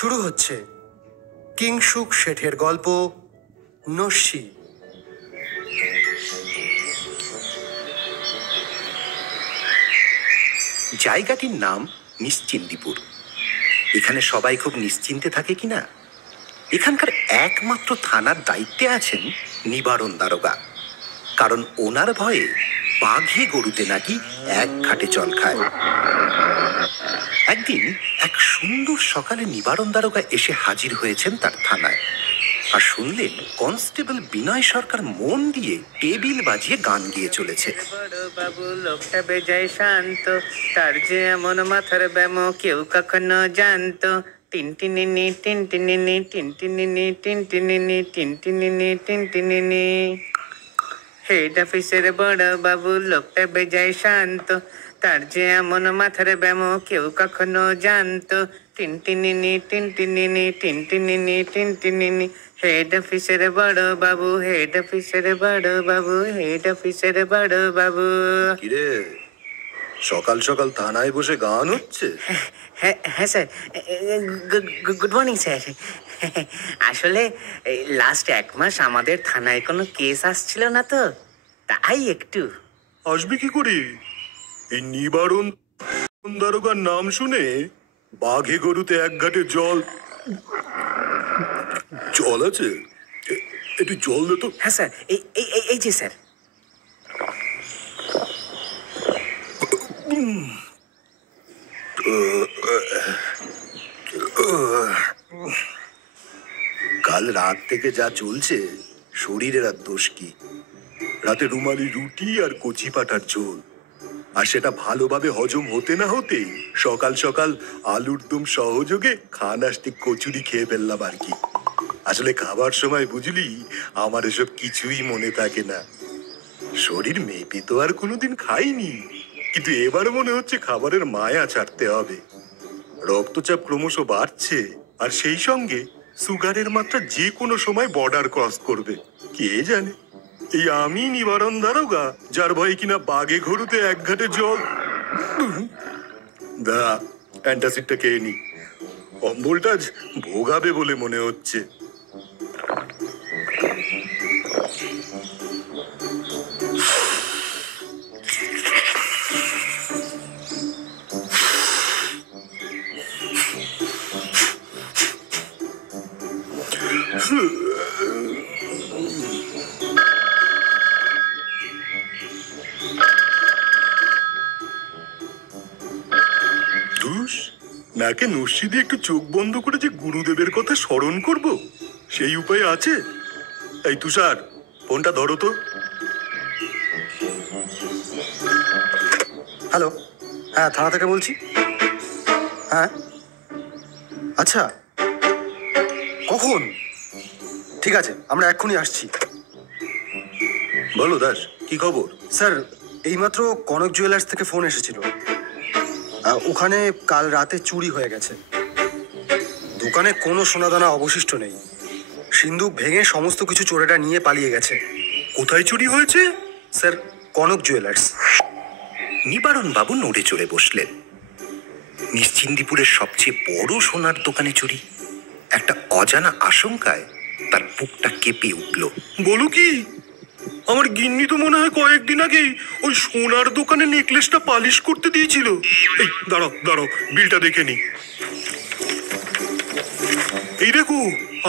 শুরু হচ্ছে কিংসুক শেঠের গল্প নস্যি। জায়গাটির নাম নিশ্চিন্দিপুর। এখানে সবাই খুব নিশ্চিন্তে থাকে কিনা। এখানকার একমাত্র থানার দায়িত্বে আছেন নিবারণ দারোগা, কারণ ওনার ভয়ে বাঘে গরুতে নাকি এক ঘাটে জল খায়। একদিন এক সুন্দর সকালে নিবারণ দারোগা এসে হাজির হয়েছেন তার থানায়, আর শুনলেন কনস্টেবল বিনয় সরকার মন দিয়ে টেবিল বাজিয়ে গান গিয়ে চলেছে। বাবু লোকটা বেজায় শান্ত, তার যে এমন মাথার ব্যাম কেউ কখনো জানতো। টিনটিনিনি টিনটিনিনি টিনটিনিনি টিনটিনিনি টিনটিনিনি টিনটিনিনি। হেড অফিসের বড় বাবু লোকটা বেজায় শান্ত, তার যে এমন মাথার ব্যাম কেউ কখনো জানতো। টিনটিনিনি টিনটিনিনি টিনটিনিনি টিনটিনিনি। হেড অফিসের বড় বাবু, হেড অফিসের বড় বাবু, হেড অফিসের বড় বাবু। কিরে, সকাল সকাল থানায় বসে গান হচ্ছে? হ্যাঁ স্যার, গুড মর্নিং স্যার। আসলে লাস্ট 1 মাস আমাদের থানায় কোনো কেস আসছিল না, তো তাই একটু। আসবি কি করে? এই নিবারণ দারোগার নাম শুনে বাঘে গরুতে এক ঘাটে জল জল আছে, একটু জল দে তো। হ্যাঁ স্যার, এই যে স্যার। কাল রাত থেকে যা চলছে, শরীরের আর দোষ কি? রাতে রুমালি রুটি আর কচি পাঠার ঝোল, আর সেটা ভালোভাবে হজম হতে না হতেই সকাল সকাল আলুর দম সহযোগে খানাস্টিক কচুরি খেয়ে ফেললাম আর কি। আসলে খাবার সময় বুঝলি আমার এসব কিছুই মনে থাকে না। শরীর মেপে তো আর কোনোদিন খাইনি, কিন্তু এবার মনে হচ্ছে খাবারের মায়া ছাড়তে হবে। রক্তচাপ ক্রমশ বাড়ছে, আর সেই সঙ্গে সুগারের মাত্রা যে কোনো সময় বর্ডার ক্রস করবে। কে জানে, এই আমি নিবারণ দারোগা যার ভয়ে কিনা বাঘে গরুতে এক ঘাটে জল। দা অ্যান্টাসিডটা খেয়ে নি, অম্বলটা আজ ভোগাবে বলে মনে হচ্ছে। নাকে নস্যি দিয়ে একটু চোখ বন্ধ করে যে গুরুদেবের কথা স্মরণ করব, সেই উপায় আছে? এই তুষার, ফোনটা ধরো তো। হ্যালো, হ্যাঁ থানা থেকে বলছি। হ্যাঁ আচ্ছা, কখন? ঠিক আছে, আমরা এক্ষুনি আসছি। বলো দাস, কি খবর? স্যার, এইমাত্র কনক জুয়েলার্স থেকে ফোন এসেছিল। ওখানে কাল রাতে চুরি হয়ে গেছে। দোকানে কোনো সোনাদানা অবশিষ্ট নেই। সিন্দুক ভেঙে সমস্ত কিছু চোরেরা নিয়ে পালিয়ে গেছে। কোথায় চুরি হয়েছে? Sir, Kanak jewellers. নিবারণ বাবু নড়ে চড়ে বসলেন। নিশ্চিন্দিপুরের সবচেয়ে বড় সোনার দোকানে চুরি। একটা অজানা আশঙ্কায় তার বুকটা কেঁপে উঠল। বলো কি? আমার গিন্নি তো মনে হয় কয়েকদিন আগেই ওই সোনার দোকানে নেকলেসটা পালিশ করতে দিয়েছিল। এই দাঁড়াও দাঁড়াও, বিলটা দেখে নি। এই দেখো,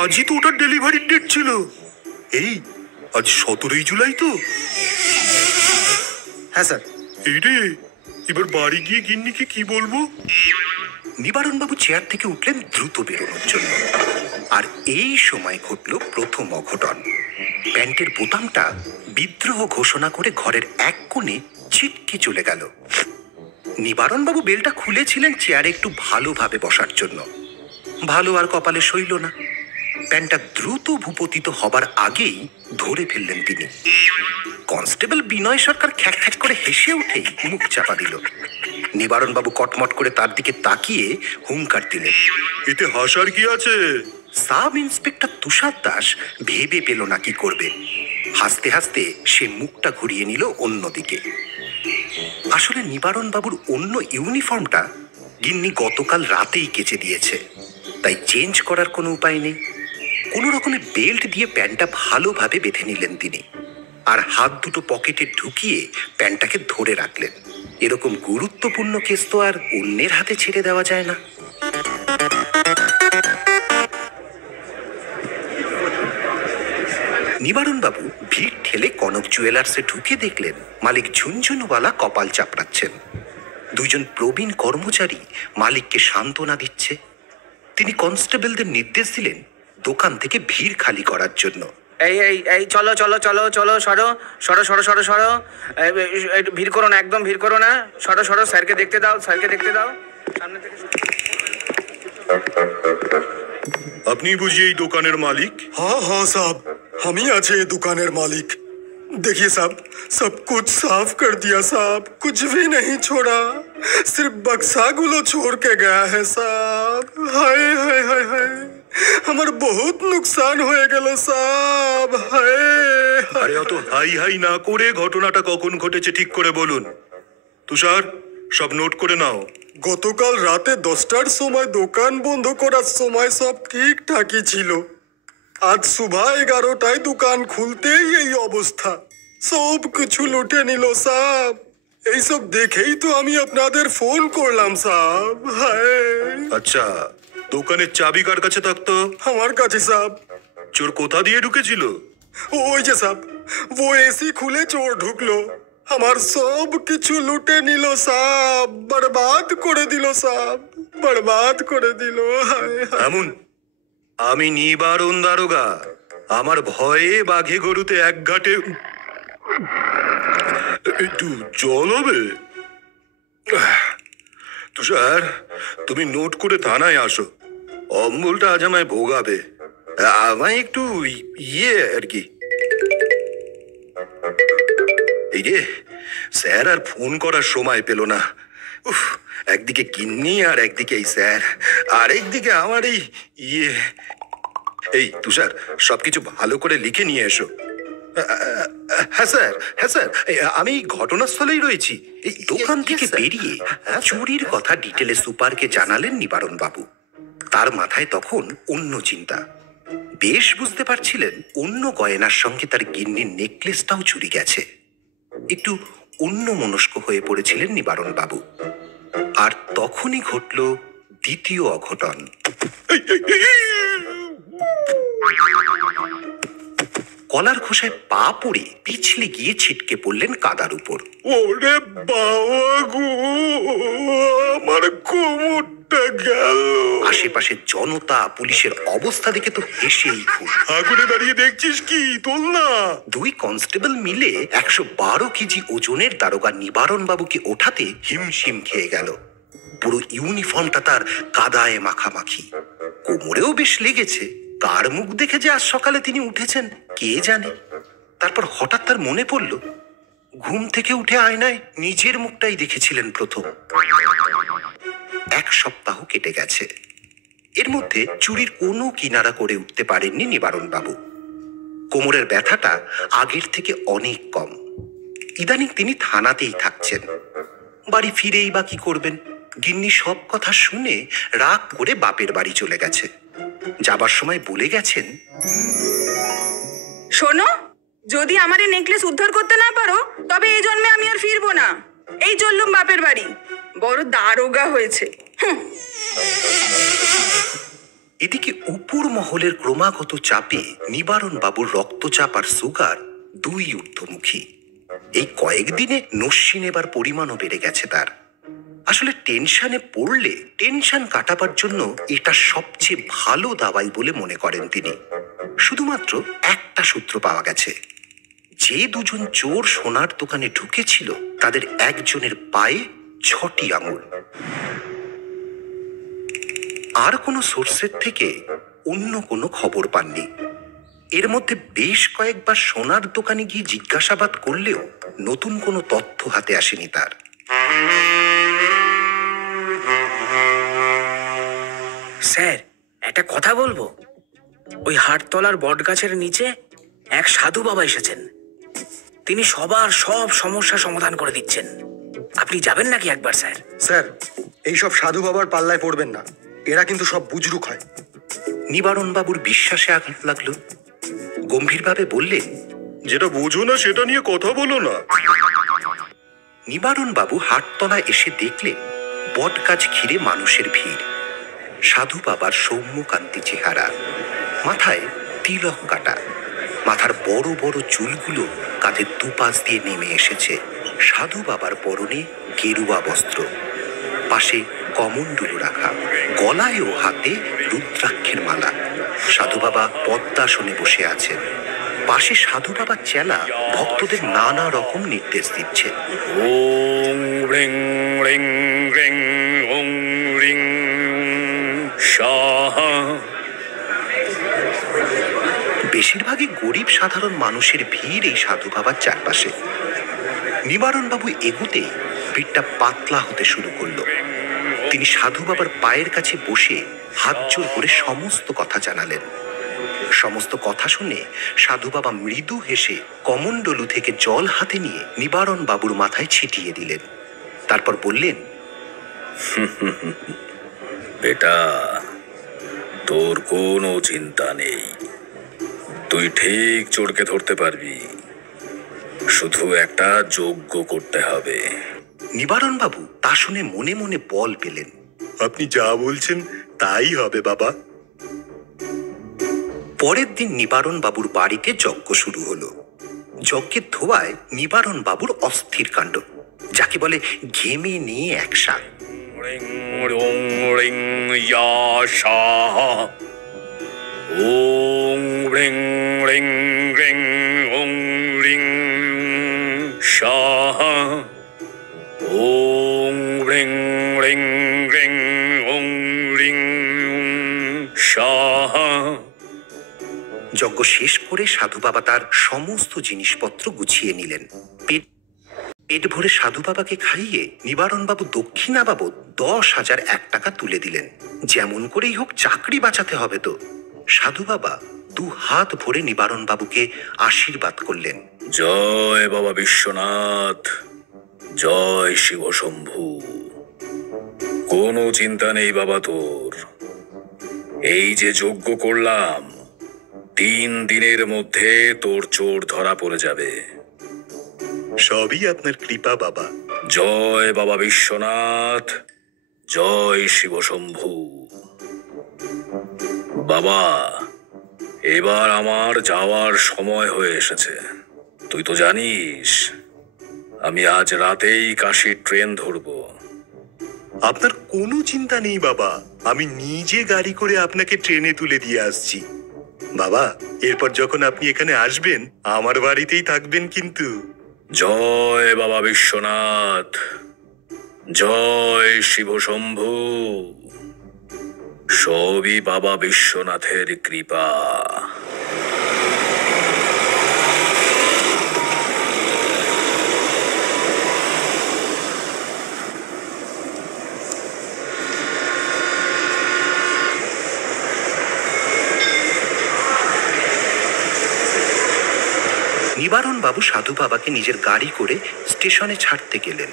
আজই তো ওটার ডেলিভারির ডেট ছিল। এই আজ 17 জুলাই তো? হ্যাঁ স্যার। এই রে, এবার বাড়ি গিয়ে গিন্নিকে কি বলবো? নিবারণ বাবু চেয়ার থেকে উঠলেন দ্রুত বেরোনোর জন্য। আর এই সময় ঘটল প্রথম অঘটন। প্যান্টের বোতামটা বিদ্রোহ ঘোষণা করে ঘরের এক কোণে ছিটকে চলে গেল। নিবারণ বাবু বেলটা খুলেছিলেন চেয়ারে একটু ভালোভাবে বসার জন্য। ভালো আর কপালে সইল না। প্যান্টটা দ্রুত ভূপতিত হবার আগেই ধরে ফেললেন তিনি। কনস্টেবল বিনয় সরকার খ্যাক খ্যাক করে হেসে উঠেই মুখ চাপা দিল। নিবারণ বাবু কটমট করে তার দিকে তাকিয়ে হুঙ্কার দিলেন। এতে হাসার কি আছে? সাব ইন্সপেক্টর তুষার দাস ভেবে পেল না কি করবে। হাসতে হাসতে সে মুখটা ঘুরিয়ে নিল অন্যদিকে। আসলে নিবারণ বাবুর অন্য ইউনিফর্মটা গিন্নি গতকাল রাতেই কেচে দিয়েছে। তাই চেঞ্জ করার কোনো উপায় নেই। কোনো রকমের বেল্ট দিয়ে প্যান্টটা ভালোভাবে বেঁধে নিলেন তিনি, আর হাত দুটো পকেটে ঢুকিয়ে প্যান্টটাকে ধরে রাখলেন। এরকম গুরুত্বপূর্ণ কেস তো আর অন্যের হাতে ছেড়ে দেওয়া যায় না। নিবারণবাবু ভিড় ঠেলে কনক জুয়েলার্সে ঢুকে দেখলেন মালিক ঝুনঝুনওয়ালা কপাল চাপড়াচ্ছেন। দুইজন প্রবীণ কর্মচারী মালিককে সান্ত্বনা দিচ্ছে। তিনি কনস্টেবলদের নির্দেশ দিলেন দোকান থেকে ভিড় খালি করার জন্য। এই এই এই চলো চলো চলো চলো, সরো সরো সরো সরো সরো, ভিড় করো না, একদম ভিড় করো না, সরো সরো, স্যারকে দেখতে দাও, স্যারকে দেখতে দাও, সামনে থেকে। আপনি বুঝি এই দোকানের মালিক? हाँ हाँ साहब, हम ही अच्छे दुकानेर मालिक। देखिए साहब, सब कुछ साफ कर दिया साहब, कुछ भी नहीं छोड़ा, सिर्फ बक्सा गुलो छोड़ के गया है साहब। हाय हाय हाय हाय, हमार बहुत नुकसान हो गया साहब। हाय আরে অত হাই হাই না করে ঘটনাটা কখন ঘটেছে ঠিক করে বলুন। তুষার, সব নোট করে নাও। গতকাল রাতে 10টার সময় দোকান বন্ধ করার সময় সব ঠিকঠাকই ছিল। আজ সুবহ 11টায় দোকান খুলতেই এই অবস্থা, সব কিছু লুটে নিল সাহেব। এইসব দেখেই তো আমি আপনাদের ফোন করলাম সাহেব। হায়, আচ্ছা, দোকানের চাবি কার কাছে থাকতো? আমার কাছে সাহেব। চোর কোথা দিয়ে ঢুকেছিল? ওই যে সাহেব, वो एसी খুলে চোর ঢুকলো, আমার সব কিছু লুটে নিল সাহেব, বরবাদ করে দিল সাহেব, বরবাদ করে দিল। হায় হায়। এমন? আমি নিবারণ দারোগা, আমার ভয়ে বাঘে গরুতে এক ঘাটে। একটু জল হবে? তুষার, তুমি নোট করে থানায় আসো। অম্বলটা আজ আমায় ভোগাবে, আমায় একটু আর কি। এই রে, স্যার আর ফোন করার সময় পেল না। উফ, একদিকে গিন্নি আর একদিকে এই স্যার, আর একদিকে আমার এই তুষার, সবকিছু ভালো করে লিখে নিয়ে এসো। হ্যাঁ স্যার, হ্যাঁ স্যার, আমি ঘটনাস্থলেই রয়েছি। এই দোকান থেকে বেরিয়ে চুরির কথা ডিটেলে সুপারকে জানালেন নিবারণ বাবু। তার মাথায় তখন অন্য চিন্তা। বেশ বুঝতে পারছিলেন অন্য গয়নার সঙ্গে তার গিন্নির নেকলেসটাও চুরি গেছে। একটু অন্য মনস্ক হয়ে পড়েছিলেন নিবারণ বাবু। আর তখনই ঘটল দ্বিতীয় অঘটন। কলার খোসায় পা পড়ে পিছলে গিয়ে ছিটকে পড়লেন কাদার উপর। ওরে বাবা গো, আমার কোমরটা গেল। আশেপাশে জনতা পুলিশের অবস্থা দেখে তো হেসেই খুব। আগুনে দাঁড়িয়ে দেখছিস কি? তোল না। দুই কনস্টেবল মিলে 112 কেজি ওজনের দারোগা নিবারণ বাবুকে ওঠাতে হিমশিম খেয়ে গেল। পুরো ইউনিফর্মটা তার কাদায় মাখামাখি, কোমরেও বেশ লেগেছে। কার মুখ দেখে যে আজ সকালে তিনি উঠেছেন কে জানে। তারপর হঠাৎ তার মনে পড়ল, ঘুম থেকে উঠে আয়নায় নিজের মুখটাই দেখেছিলেন প্রথম। 1 সপ্তাহ কেটে গেছে। এর মধ্যে চুরির কোনো কিনারা করে উঠতে পারেননি নিবারণ বাবু। কোমরের ব্যথাটা আগের থেকে অনেক কম। ইদানিং তিনি থানাতেই থাকছেন। বাড়ি ফিরেই বা কি করবেন? গিন্নি সব কথা শুনে রাগ করে বাপের বাড়ি চলে গেছে। যাবার সময় বলে গেছেন, শোনো, যদি আমার এই নেকলেস উদ্ধার করতে না পারো তবে এই জন্মে আমি আর ফিরবো না। এই চললুম বাপের বাড়ি, বড় দারোগা হয়েছে। এদিকে উপর মহলের ক্রমাগত চাপে নিবারণ বাবুর রক্তচাপ আর সুগার দুই ঊর্ধ্বমুখী। এই কয়েকদিনে নস্যি নেবার পরিমাণও বেড়ে গেছে তার। আসলে টেনশনে পড়লে টেনশন কাটাবার জন্য এটা সবচেয়ে ভালো দাওয়াই বলে মনে করেন তিনি। শুধুমাত্র একটা সূত্র পাওয়া গেছে, যে দুজন চোর সোনার দোকানে ঢুকেছিল তাদের একজনের পায়ে 6টি আঙুল। আর কোনো সোর্সের থেকে অন্য কোনো খবর পাননি। এর মধ্যে বেশ কয়েকবার সোনার দোকানে গিয়ে জিজ্ঞাসাবাদ করলেও নতুন কোনো তথ্য হাতে আসেনি তার। স্যার, একটা কথা বলবো। ওই হাটতলার বটগাছের নিচে এক সাধু বাবা এসেছেন। তিনি সবার সব সমস্যা সমাধান করে দিচ্ছেন। আপনি যাবেন নাকি একবার স্যার? স্যার, এইসব সাধু বাবার পাল্লায় পড়বেন না। এরা কিন্তু সব বুজরুক হয়। নিবারণ বাবুর বিশ্বাসে আঘাত লাগলো। গম্ভীরভাবে বললেন, যেটা বোঝো না সেটা নিয়ে কথা বলো না। নিবারণ বাবু হাটতলায় এসে দেখলেন বটগাছ ঘিরে মানুষের ভিড়। সাধু বাবার সৌম্যকান্তি চেহারা, মাথায় তিলক কাটা, মাথার বড় বড় চুলগুলো কাঁধের দুপাশ দিয়ে নেমে এসেছে। সাধু বাবার পরনে গেরুয়া বস্ত্র, পাশে কমণ্ডলু রাখা, গলায় ও হাতে রুদ্রাক্ষের মালা। সাধু বাবা পদ্মাসনে বসে আছেন। পাশে সাধু বাবার চেলা ভক্তদের নানা রকম নির্দেশ দিচ্ছে। ওং রিং রিং রিং ওং রিং সাহা। বেশিরভাগই গরিব সাধারণ মানুষের ভিড় এই সাধু বাবার চারপাশে। নিবারণ বাবু এগুতে ভিড়টা পাতলা হতে শুরু করলো। তিনি সাধু বাবার পায়ের কাছে বসে হাত জোড় করে সমস্ত কথা জানালেন। সমস্ত কথা শুনে সাধু বাবা মৃদু হেসে কমণ্ডলু থেকে জল হাতে নিয়ে নিবারণ বাবুর মাথায় ছিটিয়ে দিলেন। তারপর বললেন, বেটা, তোর কোনো চিন্তা নেই, তুই ঠিক চোরকে ধরতে পারবি, শুধু একটা যজ্ঞ করতে হবে। নিবারণ বাবু তা শুনে মনে মনে বল পেলেন। আপনি যা বলছেন তাই হবে বাবা। পরের দিন নিবারণ বাবুর বাড়িতে যজ্ঞ শুরু হলো। যজ্ঞের ধোয়ায় নিবারণ বাবুর অস্থির কাণ্ড, যাকে বলে ঘেমে নিয়ে একসাথ। রিং ওং রিং ইয়া সাহা। ওং রিং রিং রিং ওং রিং সাহা। ওং রিং রিং রিং ওং রিং সাহা। যজ্ঞ শেষ করে সাধু বাবা তার সমস্ত জিনিসপত্র গুছিয়ে নিলেন। পেট ভরে সাধু বাবাকে খাইয়ে নিবারণ বাবু দক্ষিণা বাবদ 10,001 টাকা তুলে দিলেন। যেমন করেই হোক চাকরি বাঁচাতে হবে তো। সাধু বাবা 2 হাত ভরে নিবারণ বাবুকে আশীর্বাদ করলেন। জয় বাবা বিশ্বনাথ, জয় শিব শম্ভু। কোনো চিন্তা নেই বাবা তোর, এই যে যজ্ঞ করলাম 3 দিনের মধ্যে তোর চোর ধরা পড়ে যাবে। সবই আপনার কৃপা বাবা। জয় বাবা বিশ্বনাথ, জয় শিব শম্ভু। বাবা, এবার আমার যাওয়ার সময় হয়ে এসেছে। তুই তো জানিস আমি আজ রাতেই কাশীর ট্রেন ধরবো। আপনার কোনো চিন্তা নেই বাবা, আমি নিজে গাড়ি করে আপনাকে ট্রেনে তুলে দিয়ে আসছি। বাবা, এরপর যখন আপনি এখানে আসবেন আমার বাড়িতেই থাকবেন কিন্তু। জয় বাবা বিশ্বনাথ, জয় শিব শম্ভু। সবই বাবা বিশ্বনাথের কৃপা। নিবারণ বাবু সাধু বাবাকে নিজের গাড়ি করে স্টেশনে ছাড়তে গেলেন।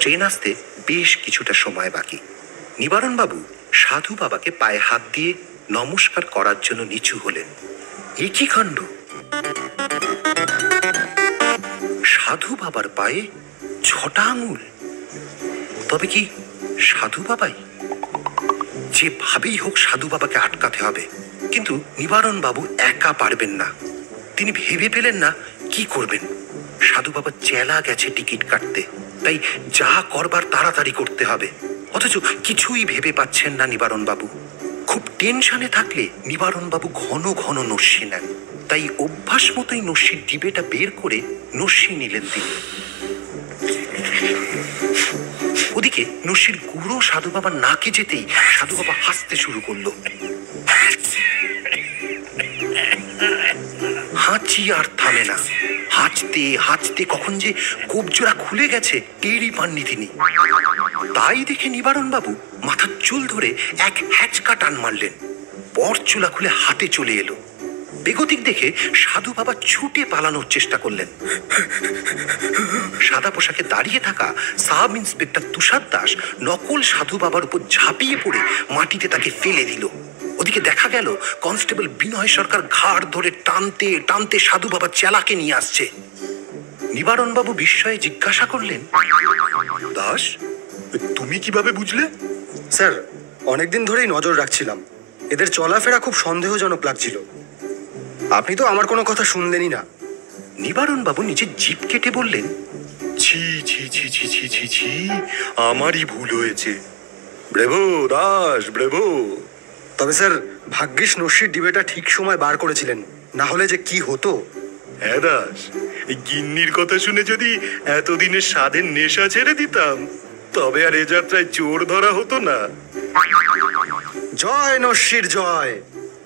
ট্রেন আসতে বেশ কিছুটা সময় বাকি। নিবারণ বাবু সাধু বাবাকে পায়ে হাত দিয়ে নমস্কার করার জন্য নিচু হলেন। এ কি কাণ্ড! সাধু বাবার পায়ে 6টা আঙুল। তবে কি সাধু বাবাই? যেভাবেই হোক সাধু বাবাকে আটকাতে হবে। কিন্তু নিবারণ বাবু একা পারবেন না। তিনি ভেবে পেলেন না কি করবেন। সাধু বাবা চেলা গেছে টিকিট কাটতে, তাই যা করবার তাড়াতাড়ি করতে হবে। অথচ কিছুই ভেবে পাচ্ছেন না নিবারণ বাবু। খুব টেনশনে থাকলে নিবারণ বাবু ঘন ঘন নস্যি নেন, তাই অভ্যাস মতোই নস্যির ডিবেটা বের করে নস্যি নিলেন তিনি। ওদিকে নস্যির গুঁড়ো সাধু বাবার নাকে যেতেই সাধু বাবা হাসতে শুরু করলো। হাঁচি আর থামে না। হাঁচতে হাঁচতে কখন যে কবজোড়া খুলে গেছে টেরই পাননি তিনি। তাই দেখে নিবারণ বাবু মাথার চুল ধরে এক হ্যাচকা টান মারলেন। পর চুলা খুলে হাতে চলে এলো। বেগতিক দেখে সাধু বাবা ছুটে পালানোর চেষ্টা করলেন। সাদা পোশাকে দাঁড়িয়ে থাকা সাব ইন্সপেক্টর তুষার দাস নকল সাধু বাবার উপর ঝাঁপিয়ে পড়ে মাটিতে তাকে ফেলে দিল। ওদিকে দেখা গেল কনস্টেবল বিনয় সরকার ঘাড় ধরে টানতে টানতে সাধু বাবার চেলাকে নিয়ে আসছে। নিবারণবাবু বিস্ময়ে জিজ্ঞাসা করলেন, দাস, তুমি কিভাবে বুঝলে? স্যার, অনেকদিন ধরেই নজর রাখছিলাম। এদের চলাফেরা খুব সন্দেহজনক লাগছিল। আপনি তো আমার কোনো কথা শুনলেনই না। নিবারণবাবু নিজের জিভ কেটে বললেন, ছি ছি ছি ছি ছি ছি ছি, আমারই ভুল হয়েছে। Bravo Das, bravo. তবে স্যার, ভাগ্যিস নস্যির ডিবেটা ঠিক সময় বার করেছিলেন, না হলে যে কি হতো। হ্যাঁ দাস, এই গিন্নির কথা শুনে যদি এতদিনের স্বাদের নেশা ছেড়ে দিতাম, তবে আর এ যাত্রায় চোর ধরা হতো না। জয় নস্যির জয়।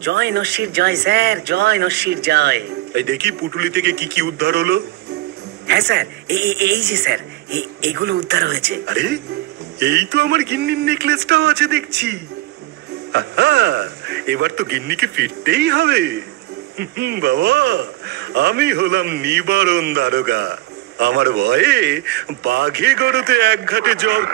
জয় নস্যির জয় স্যার, জয় নস্যির জয়। এই দেখি পুটুলি থেকে কি কি উদ্ধার হলো। হ্যাঁ স্যার, এই যে স্যার, এগুলো উদ্ধার হয়েছে। আরে, এই তো আমার গিন্নির নেকলেসটাও আছে দেখছি। আহা, এবার তো গিন্নিকে ফিরতেই হবে। বাবা, আমি হলাম নিবারণ দারোগা। আমার ভয়ে বাঘে গরুতে এক ঘাটে জল।